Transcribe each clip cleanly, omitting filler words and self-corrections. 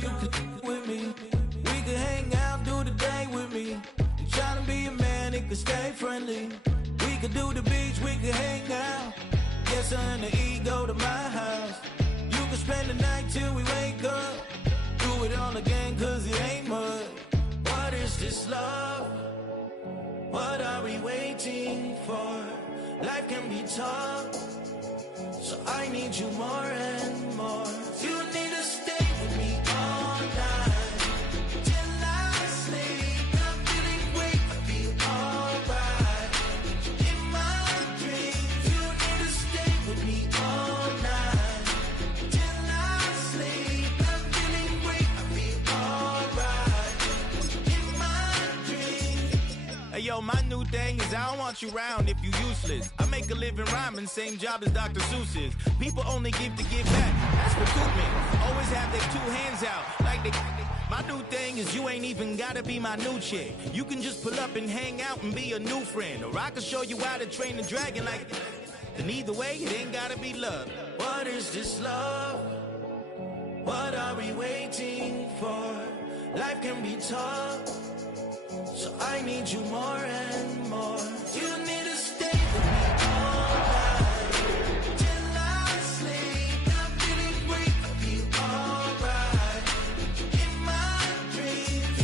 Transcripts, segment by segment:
you can with me. We could hang out, do the day with me. I'm trying to be a man, it could stay friendly. We could do the beach, we could hang out. Yes, her and the E go to my house. You could spend the night till we wake up. Do it all again, cause it ain't mud. What is this love? What are we waiting for? Life can be tough, so I need you more and more. You need to stay with me all night till I sleep. I'm feeling great, I'll be alright. In my dreams, you need to stay with me all night till I sleep. I'm feeling great, I'll be alright. In my dreams. Hey yo, my new thing is I don't want you round if you useless. I make a living rhyming, same job as Dr. Seuss's. People only give to give back, that's recruitment. Always have their two hands out, like they. My new thing is you ain't even gotta be my new chick. You can just pull up and hang out and be a new friend. Or I can show you how to train the dragon like. And either way, it ain't gotta be love. What is this love? What are we waiting for? Life can be tough, so I need you more and more. You need to stay with me all night till I sleep. I'm feeling great, I'll be alright. In my dreams,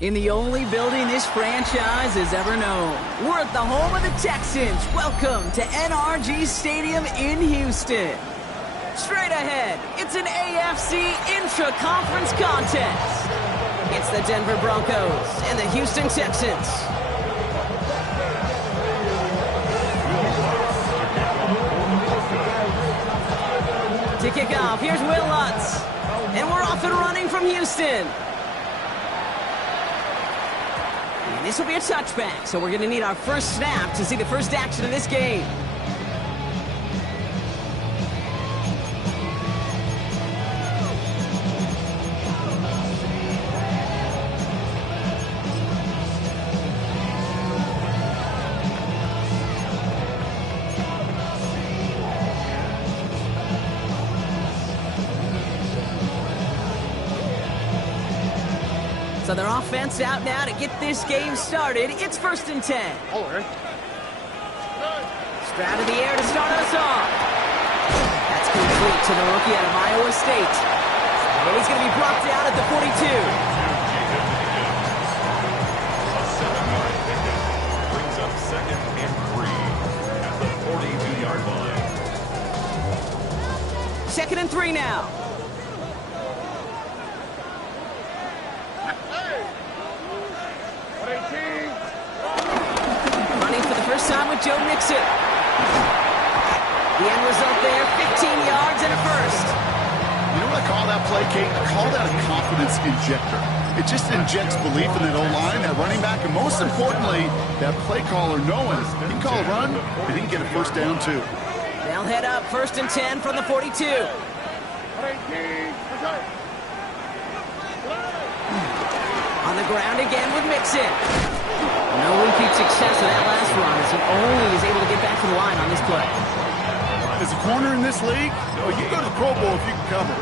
you. In the only building this franchise has ever known, we're at the home of the Texans. Welcome to NRG Stadium in Houston. Straight ahead, it's an AFC intra-conference contest. It's the Denver Broncos and the Houston Texans. To kick off, here's Will Lutz. And we're off and running from Houston. And this will be a touchback, so we're going to need our first snap to see the first action of this game. So their offense out now to get this game started. It's 1st and 10. Stroud in the air to start us off. That's complete to the rookie out of Iowa State. And he's going to be brought down at the 42. Brings up 2nd and 3 at the 42-yard line. 2nd and 3 now. Running for the first time with Joe Mixon. The end result there, 15 yards and a first. You know what I call that play, Kate? I call that a confidence injector. It just injects belief in that O-line, that running back, and most importantly, that play caller knowing he can call a run and he can get a first down too. They'll head up 1st and 10 from the 42. On the ground again with Mixon. No repeat success of that last run as he only is able to get back to the line on this play. As a corner in this league, you go to the Pro Bowl if you can cover.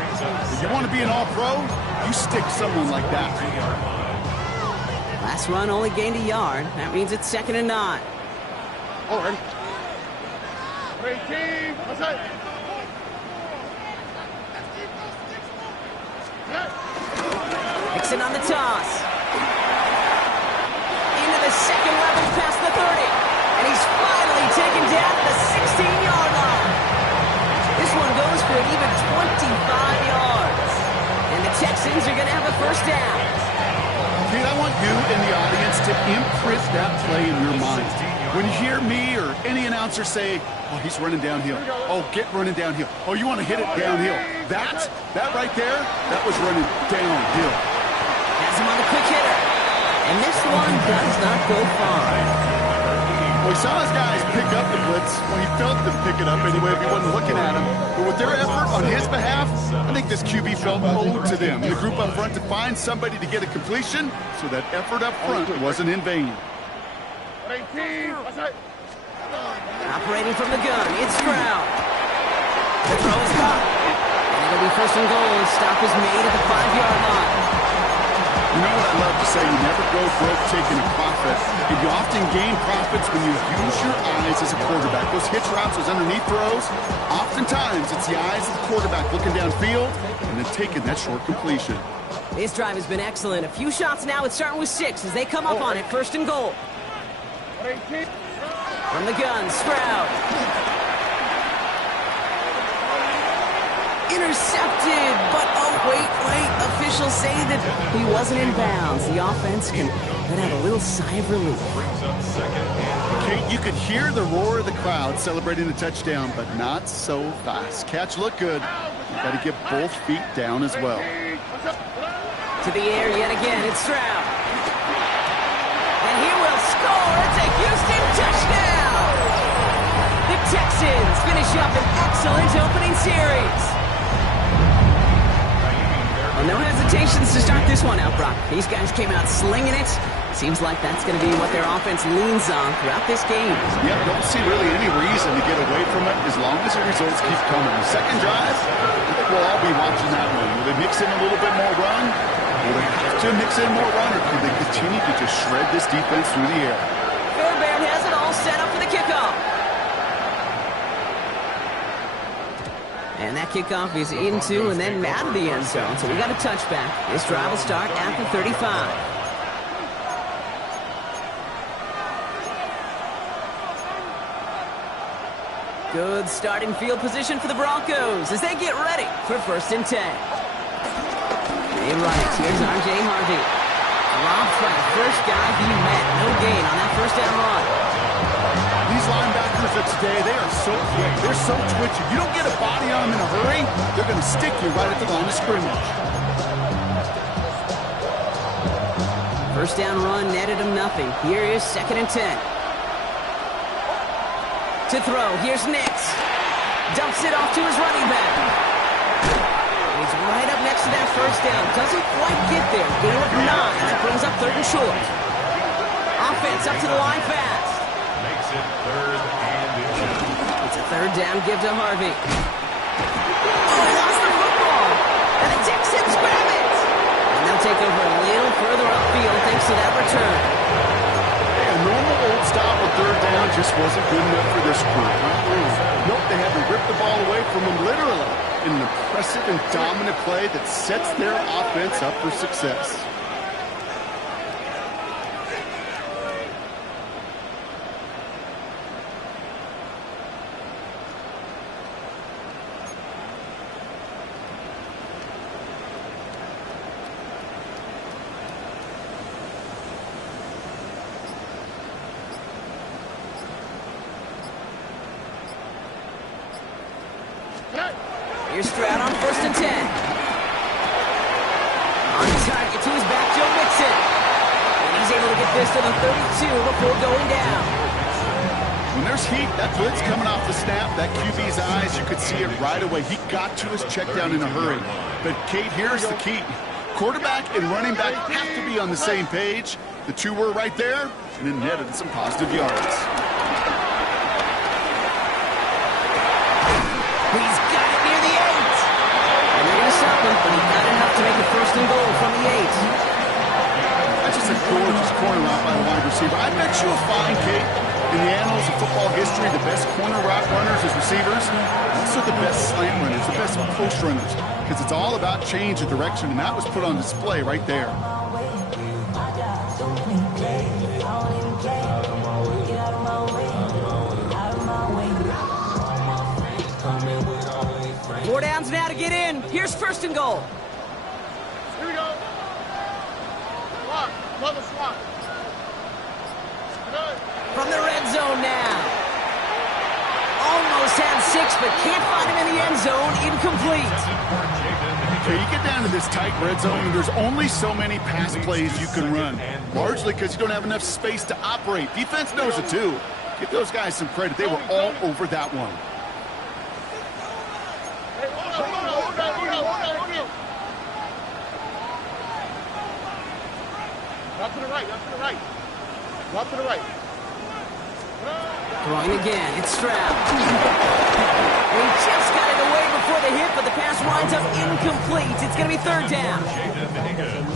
If you want to be an all-pro, you stick someone like that. Last run only gained a yard. That means it's 2nd and 9. Mixon on the toss. Into the second level past the 30. And he's finally taken down at the 16-yard line. This one goes for an even 25 yards. And the Texans are going to have a first down. Kate, I want you in the audience to imprint that play in your mind. When you hear me or any announcer say, oh, he's running downhill. Oh, get running downhill. Oh, you want to hit it downhill. That right there, that was running downhill. Has him on the quick hitter. And this one does not go far. Well, he saw his guys pick up the blitz. Well, he felt them pick it up anyway if he wasn't looking at him. But with their effort on his behalf, I think this QB felt owed to them. The group up front to find somebody to get a completion, so that effort up front wasn't in vain. Operating from the gun, it's Stroud. The throw is caught. And they go It'll be first and goal. Stop is made at the 5-yard line. You know what I love to say? You never go broke taking a profit. And you often gain profits when you use your eyes as a quarterback. Those hitch routes, those underneath throws, oftentimes it's the eyes of the quarterback looking downfield and then taking that short completion. This drive has been excellent. A few shots now. It's starting with 6 as they come up on it. First and goal. From the gun, Stroud. Intercepted, but oh, wait. Officials say that he wasn't in bounds. The offense can let out a little sigh of relief. Kate, you could hear the roar of the crowd celebrating the touchdown, but not so fast. Catch looked good. You got to get both feet down as well. To the air yet again, it's Stroud. And he will score. It's a Houston touchdown. The Texans finish up an excellent opening series. Well, no hesitations to start this one out, Brock. These guys came out slinging it. Seems like that's going to be what their offense leans on throughout this game. Yeah, don't see really any reason to get away from it as long as the results keep coming. The second drive, I think we'll all be watching that one. Will they mix in a little bit more run? Will they have to mix in more run, or could they continue to just shred this defense through the air? Fairbairn has it all set up for the kickoff. And that kickoff is into and then out of the end zone. So we got a touchback. This drive will start at the 35. Good starting field position for the Broncos as they get ready for first and 10. They run it. Here's R.J. Harvey. Dropped by the first guy he met. No gain on that first down run. These linebackers of today, they are so quick. They're so twitchy. You don't get a body on them in a hurry, they're going to stick you right at the line of scrimmage. First down run netted him nothing. Here is second and 10. To throw, here's Nix. Dumps it off to his running back. He's right up next to that first down. Doesn't quite get there. Gain of 9. That brings up third and short. Offense up to the line fast. Makes it third and inches. It's a third down give to Harvey. Oh, he lost the football. And the Texans grab it. And they'll take over a little further upfield thanks to that return. A normal old-style third down just wasn't good enough for this crew. Nope, they had to rip the ball away from them literally in an impressive and dominant play that sets their offense up for success. Here's Stroud on first and 10. On target to his back, Joe Mixon. And he's able to get this to the 32 before going down. When there's heat, that blitz coming off the snap, that QB's eyes, you could see it right away. He got to his check down in a hurry. But, Kate, here's the key. Quarterback and running back have to be on the same page. The two were right there, and it netted some positive yards. He's got it near the 8. And they're going to stop him, but he got enough to make it first and goal from the 8. That's just a gorgeous corner route by the wide receiver. I bet you'll find, Kate, in the annals of football history, the best corner route runners as receivers, also the best slant runners, the best post runners, because it's all about change of direction, and that was put on display right there. Four downs now to get in. Here's first and goal. Here we go. Swat. Another swat. Good. From the red zone now. Almost had 6, but can't find him in the end zone. Incomplete. Okay, you get down to this tight red zone, and there's only so many pass plays you can run, largely because you don't have enough space to operate. Defense knows it too. Give those guys some credit. They were all over that one. Hey, hold on. Up to the right. Up to the right. Throwing again. It's Stroud. He just got it away before the hit, but the pass winds winds up incomplete. It's going to be third down.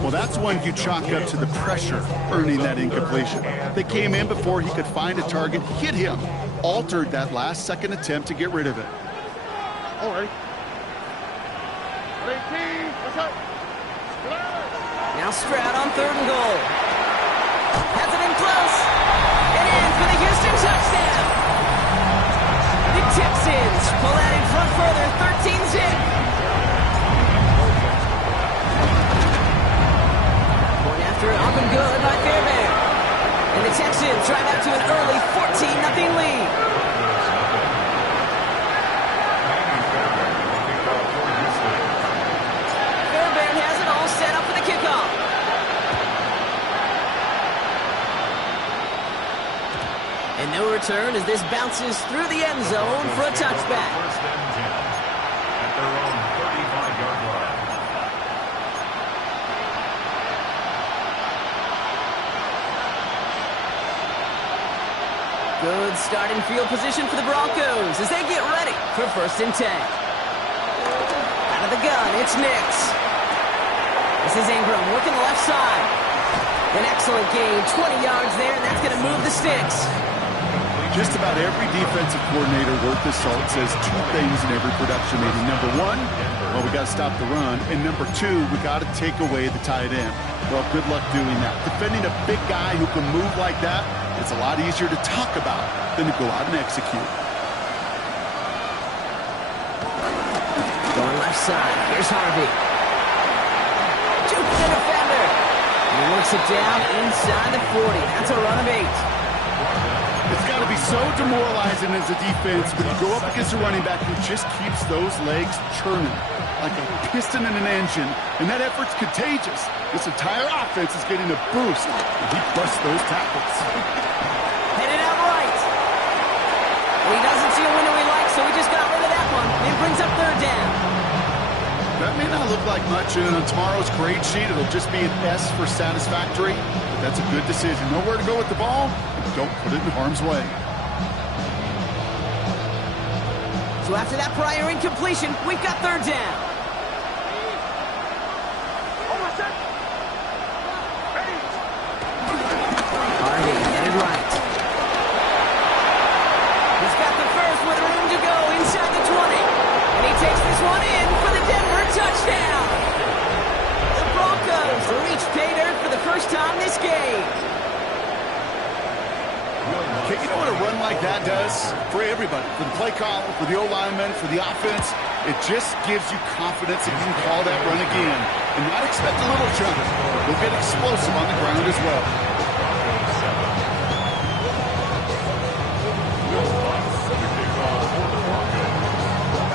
Well, that's one you chalk up to the pressure earning that incompletion. They came in before he could find a target, hit him, altered that last-second attempt to get rid of it. All right. Now Stroud on 3rd and goal. Has it in close. It ends with a Houston touchdown. The Texans pull out in front further, 13-zip. Point after up and good by Fairbairn. And the Texans drive out to an early 14-0 lead. Fairbairn has it all set up for the kickoff. And no return as this bounces through the end zone for a touchback. First and 10 at their own 35-yard line. Good starting field position for the Broncos as they get ready for 1st and 10. Out of the gun, it's Nix. This is Ingram working the left side. An excellent gain, 20 yards there, and that's going to move the sticks. Just about every defensive coordinator worth his salt says two things in every production meeting. Number one, well, we got to stop the run. And number two, we got to take away the tight end. Well, good luck doing that. Defending a big guy who can move like that, it's a lot easier to talk about than to go out and execute. Going left side, here's Harvey. Jukes the defender. He works it down inside the 40. That's a run of 8. It's got to be so demoralizing as a defense when you go up against a running back who just keeps those legs churning like a piston in an engine, and that effort's contagious. This entire offense is getting a boost, and he busts those tackles. Headed out right. Well, he doesn't see a window he likes, so he just got rid of that one. It brings up 3rd down. That may not look like much, and on tomorrow's grade sheet, it'll just be an S for satisfactory, but that's a good decision. Nowhere to go with the ball, and don't put it in harm's way. So after that prior incompletion, we've got 3rd down. Harvey headed right. He's got the first with room to go inside the 20. And he takes this one in for the Denver touchdown. The Broncos reach pay dirt for the first time this game. Okay, you know what a run like that does for everybody, for the play caller, for the O-lineman, for the offense? It just gives you confidence that you can call that run again and not expect a little jump. We'll get explosive on the ground as well.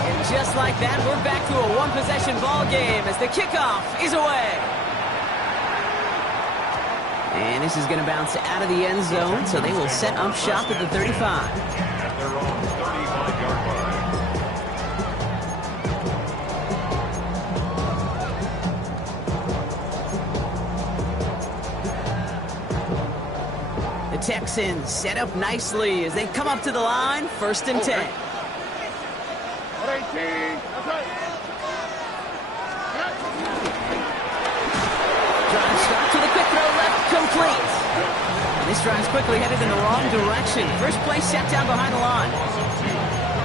And just like that, we're back to a one-possession ball game as the kickoff is away. And this is going to bounce out of the end zone, so they will set up shop at the 35. At their own 35-yard line. The Texans set up nicely as they come up to the line, 1st and 10. Drive start to the quick throw left, complete. And this drive's quickly headed in the wrong direction. First play set down behind the line.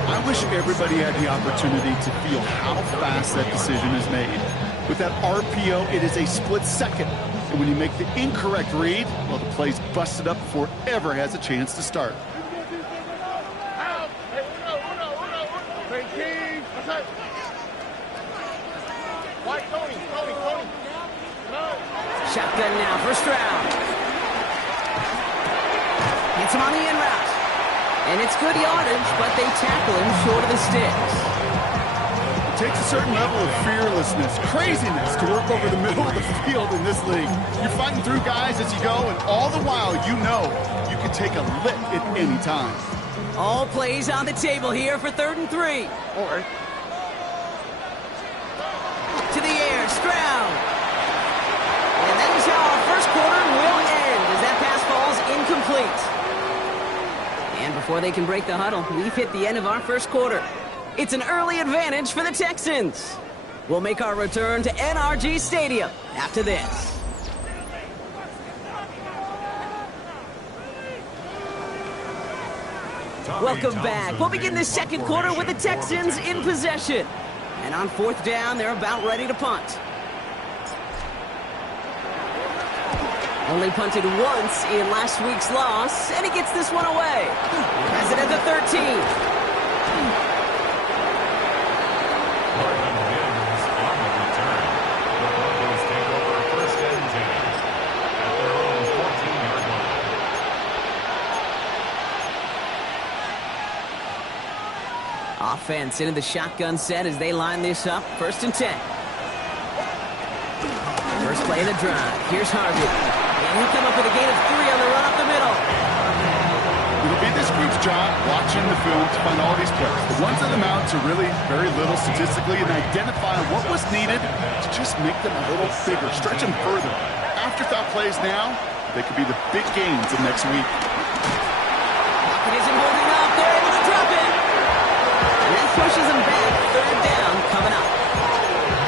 I wish everybody had the opportunity to feel how fast that decision is made. With that RPO, it is a split second. And when you make the incorrect read, well, the play's busted up before it ever has a chance to start. Shotgun now for Stroud. Hits him on the in route. And it's good yardage, but they tackle him short of the sticks. It takes a certain level of fearlessness, craziness to work over the middle of the field in this league. You're fighting through guys as you go, and all the while you know you can take a lick at any time. All plays on the table here for 3rd and 3. All right. To the air, Stroud. And that is how our first quarter will end as that pass falls incomplete. And before they can break the huddle, we've hit the end of our first quarter. It's an early advantage for the Texans. We'll make our return to NRG Stadium after this. Welcome back. We'll begin this second quarter with the Texans in possession. And on fourth down, they're about ready to punt. Only punted once in last week's loss, and he gets this one away. Has it at the 13. Martin Mims on the return. The Broncos take over first and 10 at their own 14-yard line. Offense into the shotgun set as they line this up. First and 10. First play of the drive. Here's Harvey. And he'll come up with a gain of 3 on the run up the middle. It'll be this group's job watching the film to find all these plays. The ones on the mounts are really very little statistically, and identify what was needed to just make them a little bigger, stretch them further. Afterthought plays now, they could be the big gains of next week. Pocket isn't holding up. They're able to drop it. And that pushes them back. Third down coming up.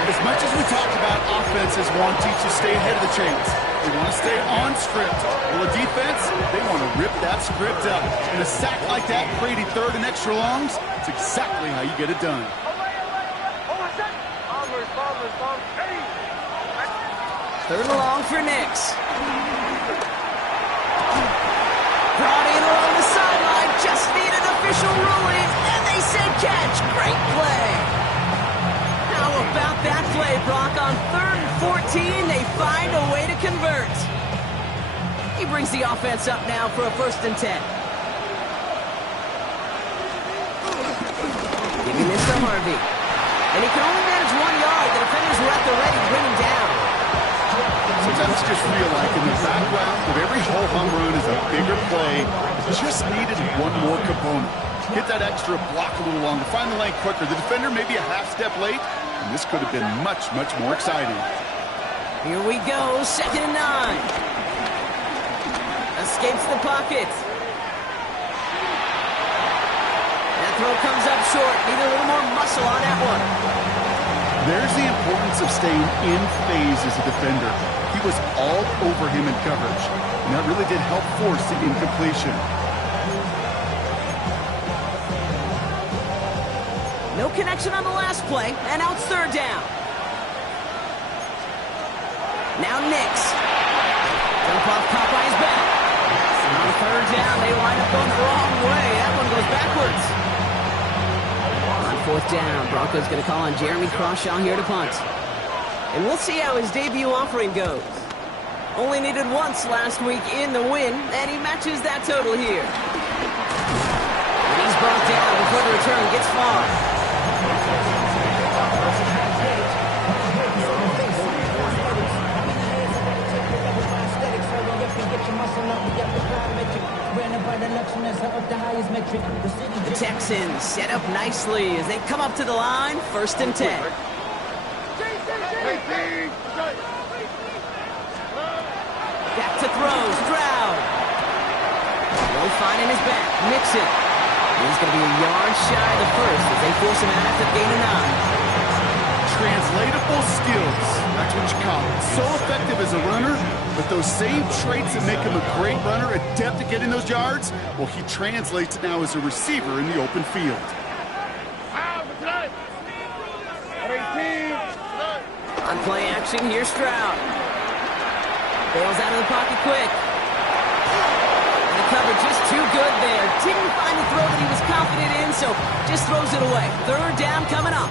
As much as we talked about offenses want to teach you to stay ahead of the chains, they want to stay on script. Well, the defense, they want to rip that script up. And a sack like that, Brady third and extra longs, it's exactly how you get it done. Third and long for Nix. Brought in along the sideline, just need an official ruling, and they say catch. Great play. How about that play, Brock? On 3rd and 14, they find a way to convert. He brings the offense up now for a 1st and 10. Giving this to Harvey. And he can only manage 1 yard. The defenders were at the ready to bring him down. Sometimes I just feel like in the background of every whole home run is a bigger play. It just needed one more component. Get that extra block a little longer. Find the lane quicker. The defender maybe a half step late, and this could have been much, much more exciting. Here we go, 2nd and 9. Escapes the pocket. That throw comes up short. Need a little more muscle on that one. There's the importance of staying in phase as a defender. He was all over him in coverage, and that really did help force the incompletion. No connection on the last play, and now it's 3rd down. Now Nix. Jump off Popeye's back. On 3rd down, they wind up going the wrong way. That one goes backwards. On 4th down, Broncos going to call on Jeremy Crawshaw here to punt. And we'll see how his debut offering goes. Only needed once last week in the win, and he matches that total here. And he's brought down before the return gets far. The Texans set up nicely as they come up to the line, 1st and 10. Back to throw, Stroud. Really finding his back, Mixon. He's going to be a yard shy of the first as they force him out after the gain of 9. Translatable skills. That's what you call it. So effective as a runner, but those same traits that make him a great runner, adept at getting those yards, well, he translates it now as a receiver in the open field. On play action, here's Stroud. Bails out of the pocket quick. And the cover just too good there. Didn't find the throw that he was confident in, so just throws it away. 3rd down coming up.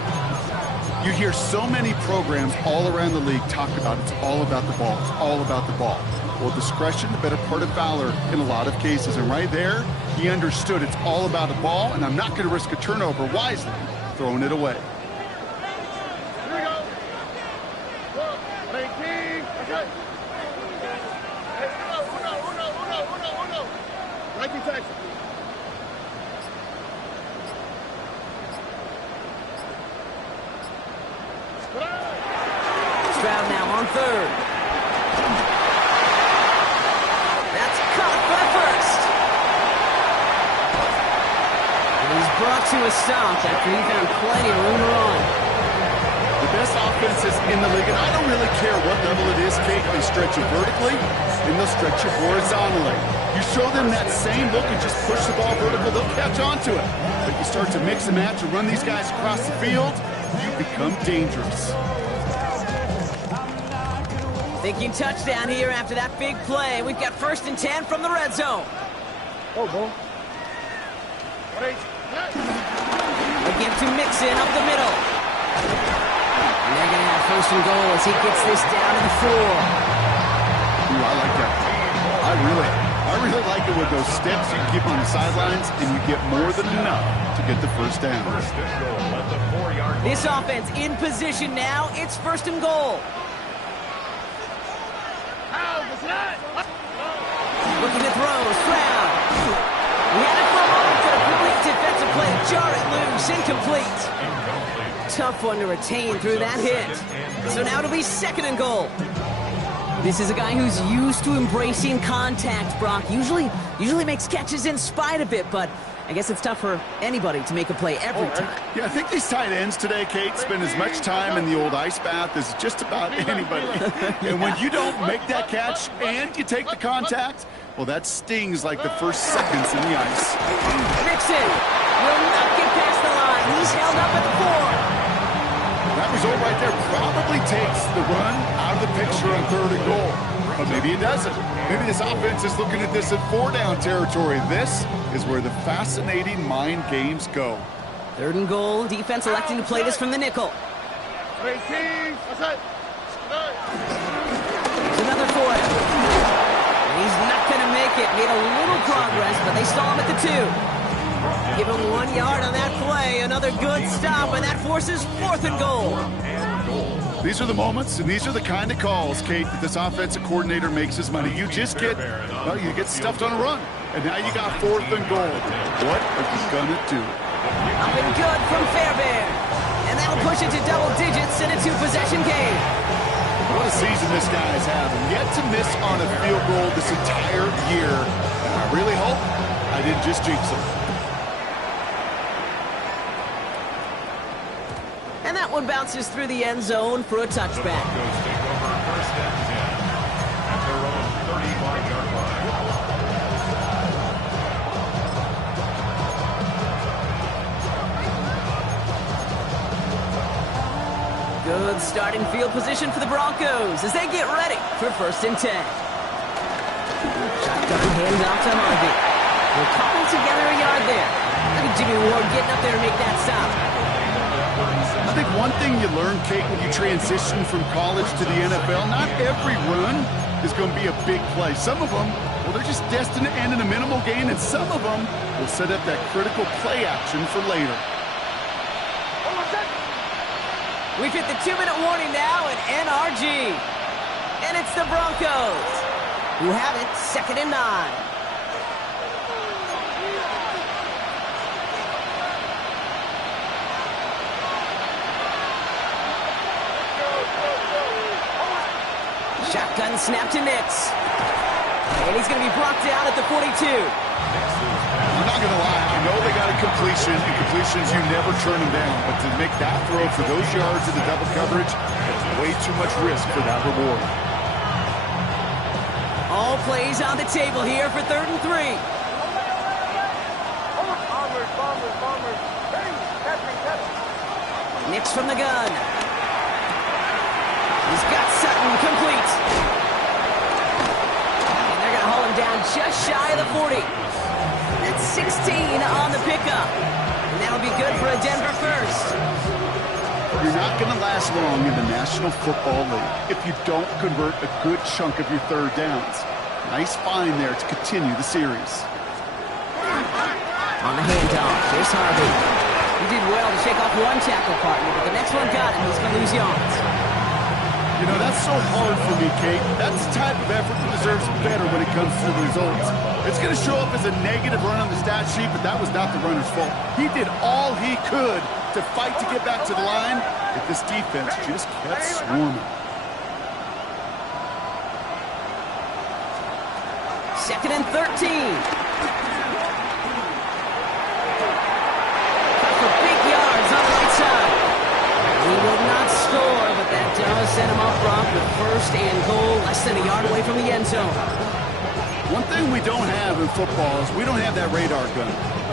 You hear so many programs all around the league talk about it's all about the ball. It's all about the ball. Well, discretion, the better part of valor in a lot of cases. And right there, he understood it's all about the ball, and I'm not going to risk a turnover wisely, throwing it away. Here we go. 19. Okay. Hey, uno. Nike Texas. Stroud now on 3rd. That's caught for the 1st. And he's brought to a stop after he found plenty of room to run. The best in the league, and I don't really care what level it is, Kate. They stretch you vertically, and they'll stretch you horizontally. You show them that same look and just push the ball vertical, they'll catch on to it. But you start to mix and match and run these guys across the field, you become dangerous. Thinking touchdown here after that big play. We've got 1st and 10 from the red zone. Oh, ball. They give to Mixon up the middle. And they're going to have 1st and goal as he gets this down to the 4. Ooh, I like that. I really like it with those steps you keep on the sidelines, and you get more than enough to get the 1st down. This offense in position now. It's 1st and goal. Looking to throw, Stroud. We had it for a moment, could have complete defensive play. Jar it loose, incomplete. Tough one to retain through that hit. So now it'll be 2nd and goal. This is a guy who's used to embracing contact, Brock. Usually makes catches in spite of it, but I guess it's tough for anybody to make a play every time. Yeah, I think these tight ends today, Kate, spend as much time in the old ice bath as just about anybody. And when you don't make that catch and you take the contact, well, that stings like the first seconds in the ice. Mixon will not get past the line. He's held up at the 4. That result right there probably takes the run out of the picture on 3rd and goal. But maybe it doesn't. Maybe this offense is looking at this at 4-down territory. This is where the fascinating mind games go. 3rd and goal. Defense electing to play this from the nickel. There's another for him. He's not going to make it. Made a little progress, but they saw him at the 2. Give him 1 yard on that play. Another good stop, and that forces 4th and goal. These are the moments, and these are the kind of calls, Kate, that this offensive coordinator makes his money. You just get, well, you get stuffed on a run, and now you got 4th and goal. What are you going to do? Up and good from Fairbairn. And that'll push it to double digits in a 2-possession game. What a season this guy's having. Yet to miss on a field goal this entire year. And I really hope I didn't just jinx him. And that one bounces through the end zone for a touchback. Broncos take over 1st and 10 at their own 35-yard line. Good starting field position for the Broncos as they get ready for 1st and 10. Shotgun handoff to Harvey. We'll cobble together a yard there. Look at Jimmy Ward getting up there to make that stop. I think one thing you learn, Kate, when you transition from college to the NFL, not every run is going to be a big play. Some of them, well, they're just destined to end in a minimal gain, and some of them will set up that critical play action for later. We've hit the 2-minute warning now at NRG. And it's the Broncos who have it 2nd and 9. Shotgun snap to Nix. And he's going to be brought down at the 42. I'm not going to lie. I know they got a completion, and completions, you never turn them down. But to make that throw for those yards in the double coverage, it's way too much risk for that reward. All plays on the table here for 3rd and 3. Nix from the gun. He's got Sutton complete. And they're going to haul him down just shy of the 40. That's 16 on the pickup. And that'll be good for a Denver 1st. You're not going to last long in the National Football League if you don't convert a good chunk of your 3rd downs. Nice find there to continue the series. On the handoff, here's Harvey. He did well to shake off one tackle partner, but the next one got him. He's going to lose yards. You know, that's so hard for me, Kate. That's the type of effort that deserves better when it comes to the results. It's going to show up as a negative run on the stat sheet, but that was not the runner's fault. He did all he could to fight to get back to the line, if this defense just kept swarming. 2nd and 13. Cut for big yards on the right side. He will not score, but that does set him up, Brock, with first and goal, less than a yard away from the end zone. One thing we don't have in football is we don't have that radar gun.